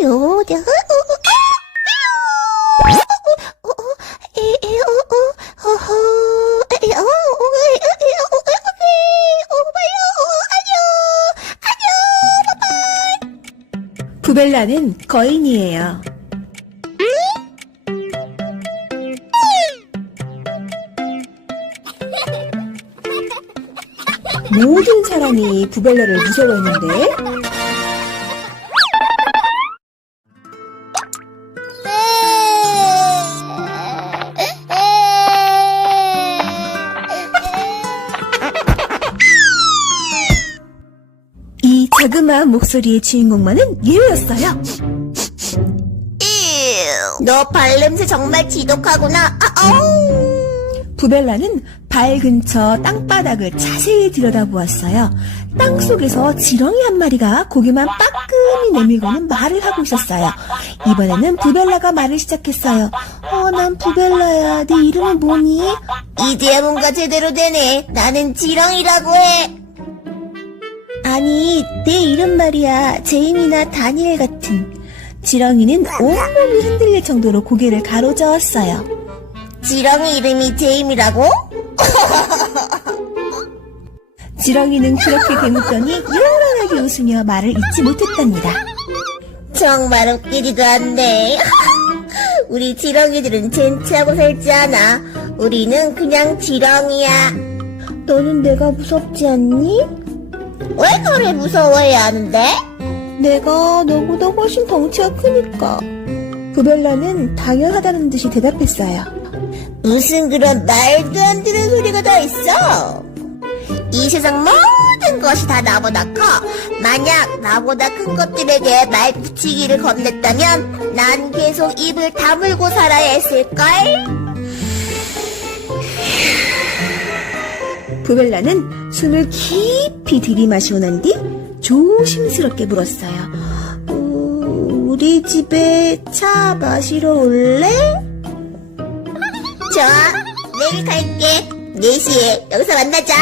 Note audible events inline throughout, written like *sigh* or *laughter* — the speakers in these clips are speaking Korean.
안녕, 안녕. 부벨라는 거인이에요. *laughs* 모든 사람이 부벨라를 무서워했는데 자그마한 목소리의 주인공만은 예외였어요. 너 발냄새 정말 지독하구나. 아, 어우. 부벨라는 발 근처 땅바닥을 자세히 들여다보았어요. 땅 속에서 지렁이 한 마리가 고개만 빠끔히 내밀고는 말을 하고 있었어요. 이번에는 부벨라가 말을 시작했어요. 어, 난 부벨라야. 네 이름은 뭐니? 이제야 뭔가 제대로 되네. 나는 지렁이라고 해. 아니, 내 이름 말이야. 제임이나 다니엘 같은. 지렁이는 온몸이 흔들릴 정도로 고개를 가로저었어요. 지렁이 이름이 제임이라고? *laughs* 지렁이는 그렇게 되묻더니 요란하게 웃으며 말을 잊지 못했답니다. 정말 웃기지도 않네. *laughs* 우리 지렁이들은 젠치하고 살지 않아. 우리는 그냥 지렁이야. 너는 내가 무섭지 않니? 왜 너를 무서워해야 하는데? 내가 너보다 훨씬 덩치가 크니까. 부벨라는 당연하다는 듯이 대답했어요. 무슨 그런 말도 안 되는 소리가 다 있어? 이 세상 모든 것이 다 나보다 커. 만약 나보다 큰 것들에게 말 붙이기를 겁냈다면 난 계속 입을 다물고 살아야 했을걸? 부벨라는 숨을 깊이 들이마시고 난 뒤 조심스럽게 물었어요. 어, 우리 집에 차 마시러 올래? 좋아. 내일 갈게. 4시에 여기서 만나자.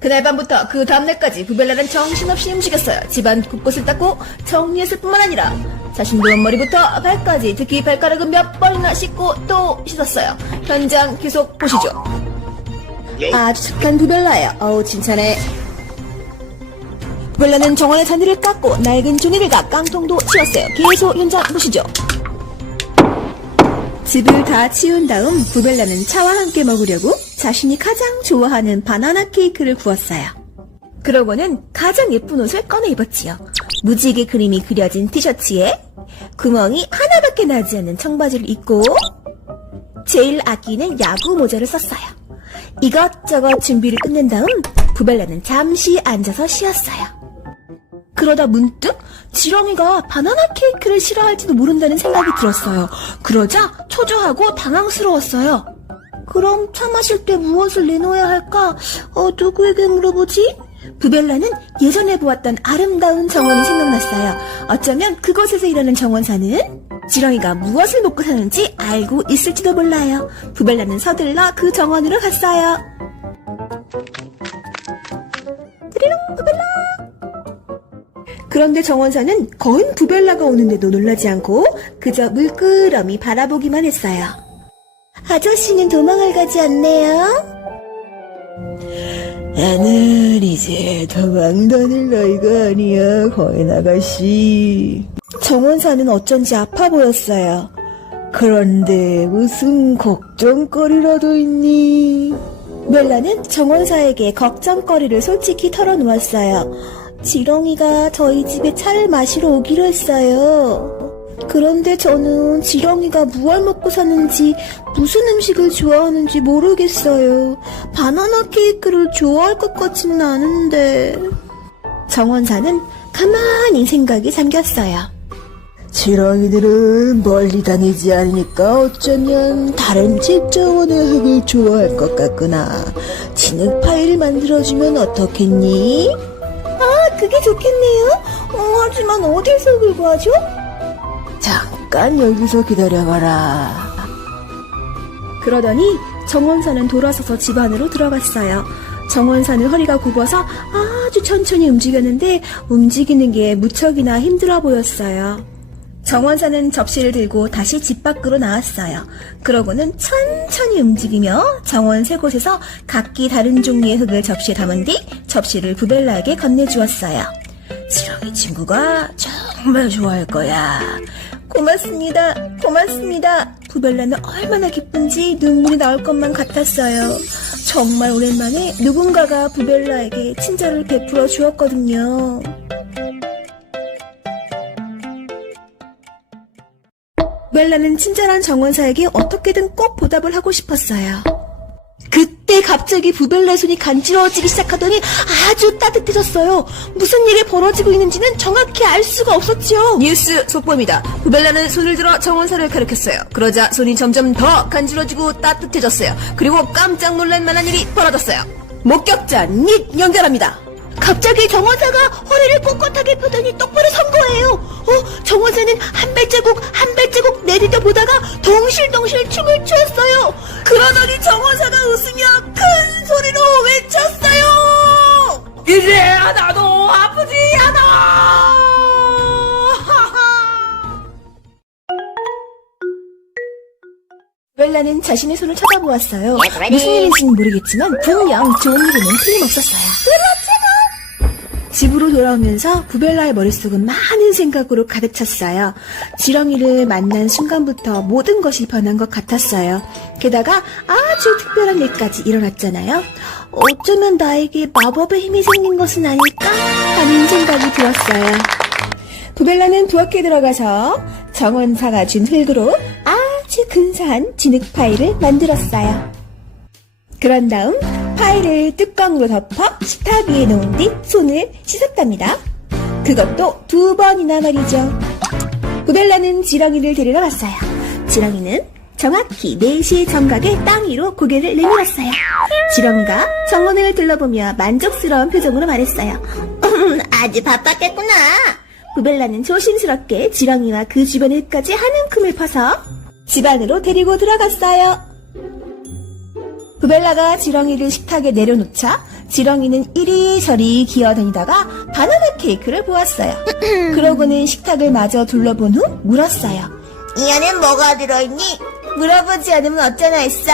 그날 밤부터 그 다음날까지 부벨라는 정신없이 움직였어요. 집안 곳곳을 닦고 정리했을 뿐만 아니라 자신도 머리부터 발까지 특히 발가락은 몇 번이나 씻고 또 씻었어요. 현장 계속 보시죠. 아주 착한 부벨라야. 어우 칭찬해. 부벨라는 정원의 잔디를 깎고 낡은 종이들과 깡통도 치웠어요. 계속 현장 보시죠. 집을 다 치운 다음 부벨라는 차와 함께 먹으려고 자신이 가장 좋아하는 바나나 케이크를 구웠어요. 그러고는 가장 예쁜 옷을 꺼내 입었지요. 무지개 그림이 그려진 티셔츠에 구멍이 하나밖에 나지 않는 청바지를 입고 제일 아끼는 야구 모자를 썼어요. 이것저것 준비를 끝낸 다음 부벨라는 잠시 앉아서 쉬었어요. 그러다 문득 지렁이가 바나나 케이크를 싫어할지도 모른다는 생각이 들었어요. 그러자 초조하고 당황스러웠어요. 그럼 차 마실 때 무엇을 내놓아야 할까? 어, 누구에게 물어보지? 부벨라는 예전에 보았던 아름다운 정원이 생각났어요. 어쩌면 그곳에서 일하는 정원사는 지렁이가 무엇을 먹고 사는지 알고 있을지도 몰라요. 부벨라는 서둘러 그 정원으로 갔어요. 드리롱 부벨라! 그런데 정원사는 거인 부벨라가 오는데도 놀라지 않고 그저 물끄러미 바라보기만 했어요. 아저씨는 도망을 가지 않네요. 나는 이제 도망 다닐 나이가 아니야, 거인 아가씨. 정원사는 어쩐지 아파 보였어요. 그런데 무슨 걱정거리라도 있니? 멜라는 정원사에게 걱정거리를 솔직히 털어놓았어요. 지렁이가 저희 집에 차를 마시러 오기로 했어요. 그런데 저는 지렁이가 무얼 먹고 사는지 무슨 음식을 좋아하는지 모르겠어요. 바나나 케이크를 좋아할 것 같지는 않은데. 정원사는 가만히 생각에 잠겼어요. 지렁이들은 멀리 다니지 않으니까 어쩌면 다른 집정원의 흙을 좋아할 것 같구나. 진흙 파일을 만들어주면 어떻겠니? 아, 그게 좋겠네요. 어, 하지만 어디서 구하죠? 잠깐 여기서 기다려봐라. 그러더니 정원사는 돌아서서 집 안으로 들어갔어요. 정원사는 허리가 굽어서 아주 천천히 움직였는데 움직이는 게 무척이나 힘들어 보였어요. 정원사는 접시를 들고 다시 집 밖으로 나왔어요. 그러고는 천천히 움직이며 정원 세 곳에서 각기 다른 종류의 흙을 접시에 담은 뒤 접시를 부벨라에게 건네주었어요. 지렁이 친구가 정말 좋아할 거야. 고맙습니다. 고맙습니다. 부벨라는 얼마나 기쁜지 눈물이 나올 것만 같았어요. 정말 오랜만에 누군가가 부벨라에게 친절을 베풀어 주었거든요. 멜라는 친절한 정원사에게 어떻게든 꼭 보답을 하고 싶었어요. 그때 갑자기 부벨라의 손이 간지러워지기 시작하더니 아주 따뜻해졌어요. 무슨 일이 벌어지고 있는지는 정확히 알 수가 없었지요. 뉴스 속보입니다. 부벨라는 손을 들어 정원사를 가리켰어요. 그러자 손이 점점 더 간지러지고 따뜻해졌어요. 그리고 깜짝 놀랄 만한 일이 벌어졌어요. 목격자 닉 연결합니다. 갑자기 정원사가 허리를 꼿꼿하게 펴더니 똑바로 선 거예요. 어, 정원사는 한 발자국 한 발자국 내디뎌 보다가 덩실덩실 춤을 추었어요. 그러더니 정원사가 웃으며 큰 소리로 외쳤어요. 이제 나도 아프지 않아. *laughs* 벨라는 자신의 손을 쳐다보았어요. 무슨 일인지는 모르겠지만 분명 좋은 일은 틀림없었어요. 집으로 돌아오면서 부벨라의 머릿속은 많은 생각으로 가득 찼어요. 지렁이를 만난 순간부터 모든 것이 변한 것 같았어요. 게다가 아주 특별한 일까지 일어났잖아요. 어쩌면 나에게 마법의 힘이 생긴 것은 아닐까? 하는 생각이 들었어요. 부벨라는 부엌에 들어가서 정원사가 준 흙으로 아주 근사한 진흙 파이를 만들었어요. 그런 다음 파이를 뚜껑으로 덮어 식탁 위에 놓은 뒤 손을 씻었답니다. 그것도 두 번이나 말이죠. 부벨라는 지렁이를 데리러 갔어요. 지렁이는 정확히 4시 정각에 땅 위로 고개를 내밀었어요. 지렁이가 정원을 둘러보며 만족스러운 표정으로 말했어요. 음, 아주 바빴겠구나. 부벨라는 조심스럽게 지렁이와 그 주변의 흙까지 한 움큼을 퍼서 집 안으로 데리고 들어갔어요. 부벨라가 지렁이를 식탁에 내려놓자 지렁이는 이리저리 기어다니다가 바나나 케이크를 보았어요. *clears throat* 그러고는 식탁을 마저 둘러본 후 물었어요. 이 안엔 뭐가 들어있니? 물어보지 않으면 어쩌나 했어.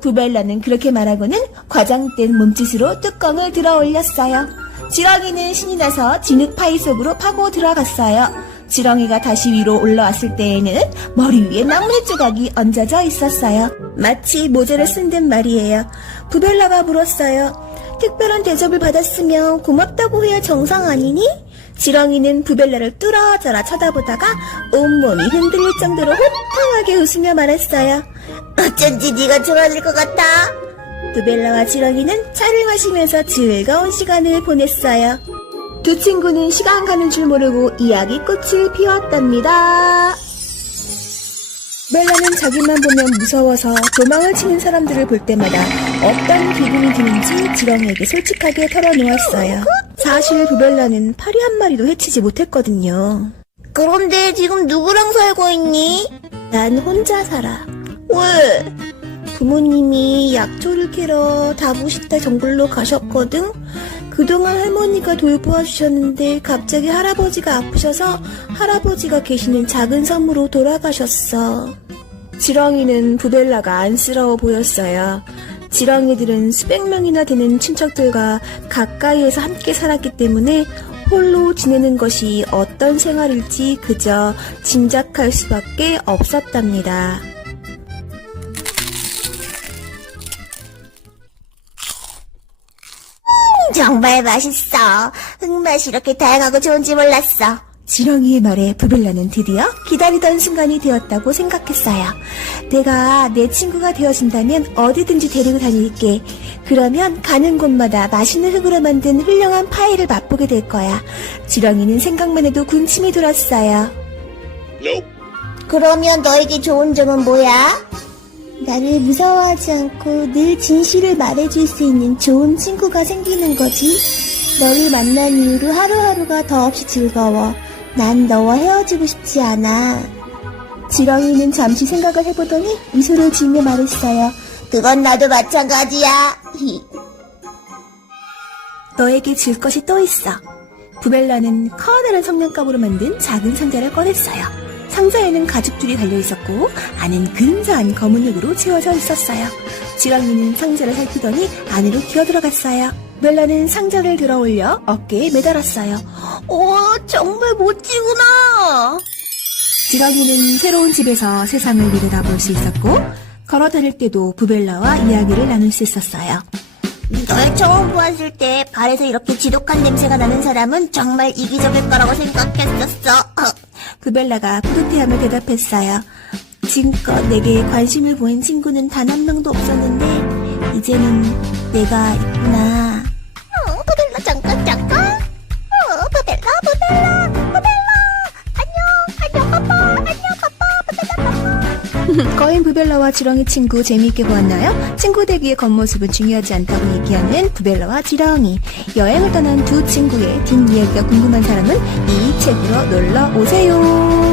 부벨라는 그렇게 말하고는 과장된 몸짓으로 뚜껑을 들어 올렸어요. 지렁이는 신이 나서 진흙 파이 속으로 파고 들어갔어요. 지렁이가 다시 위로 올라왔을 때에는 머리 위에 나무의 조각이 얹어져 있었어요. 마치 모자를 쓴 듯 말이에요. 부벨라가 물었어요. 특별한 대접을 받았으면 고맙다고 해야 정상 아니니? 지렁이는 부벨라를 뚫어져라 쳐다보다가 온몸이 흔들릴 정도로 호탕하게 웃으며 말했어요. 어쩐지 네가 좋아질 것 같아. 부벨라와 지렁이는 차를 마시면서 즐거운 시간을 보냈어요. 두 친구는 시간 가는 줄 모르고 이야기 꽃을 피웠답니다. 벨라는 자기만 보면 무서워서 도망을 치는 사람들을 볼 때마다 어떤 기분이 드는지 지렁이에게 솔직하게 털어놓았어요. 사실 부벨라는 파리 한 마리도 해치지 못했거든요. 그런데 지금 누구랑 살고 있니? 난 혼자 살아. 왜? 부모님이 약초를 캐러 다부시타 정글로 가셨거든? 그동안 할머니가 돌보아 주셨는데 갑자기 할아버지가 아프셔서 할아버지가 계시는 작은 섬으로 돌아가셨어. 지렁이는 부벨라가 안쓰러워 보였어요. 지렁이들은 수백 명이나 되는 친척들과 가까이에서 함께 살았기 때문에 홀로 지내는 것이 어떤 생활일지 그저 짐작할 수밖에 없었답니다. 정말 맛있어. 흙맛이 이렇게 다양하고 좋은지 몰랐어. 지렁이의 말에 부벨라는 드디어 기다리던 순간이 되었다고 생각했어요. 내가 내 친구가 되어준다면 어디든지 데리고 다닐게. 그러면 가는 곳마다 맛있는 흙으로 만든 훌륭한 파이를 맛보게 될 거야. 지렁이는 생각만 해도 군침이 돌았어요. 그러면 너에게 좋은 점은 뭐야? 나를 무서워하지 않고 늘 진실을 말해줄 수 있는 좋은 친구가 생기는 거지. 너를 만난 이후로 하루하루가 더없이 즐거워. 난 너와 헤어지고 싶지 않아. 지렁이는 잠시 생각을 해보더니 미소를 지으며 말했어요. 그건 나도 마찬가지야. 히. *laughs* 너에게 줄 것이 또 있어. 부벨라는 커다란 성냥갑으로 만든 작은 상자를 꺼냈어요. 상자에는 가죽줄이 달려 있었고 안은 근사한 검은 흙으로 채워져 있었어요. 지렁이는 상자를 살피더니 안으로 기어 들어갔어요. 벨라는 상자를 들어 올려 어깨에 매달았어요. 오, 정말 멋지구나. 지렁이는 새로운 집에서 세상을 내려다볼 수 있었고 걸어 다닐 때도 부벨라와 이야기를 나눌 수 있었어요. 널 처음 보았을 때 발에서 이렇게 지독한 냄새가 나는 사람은 정말 이기적일 거라고 생각했었어. 어, 부벨라가 뿌듯해하며 대답했어요. 지금껏 내게 관심을 보인 친구는 단 한 명도 없었는데 이제는 내가 있구나. 거인 부벨라와 지렁이 친구 재미있게 보았나요? 친구 되기의 겉모습은 중요하지 않다고 얘기하는 부벨라와 지렁이. 여행을 떠난 두 친구의 뒷이야기가 궁금한 사람은 이 책으로 놀러 오세요.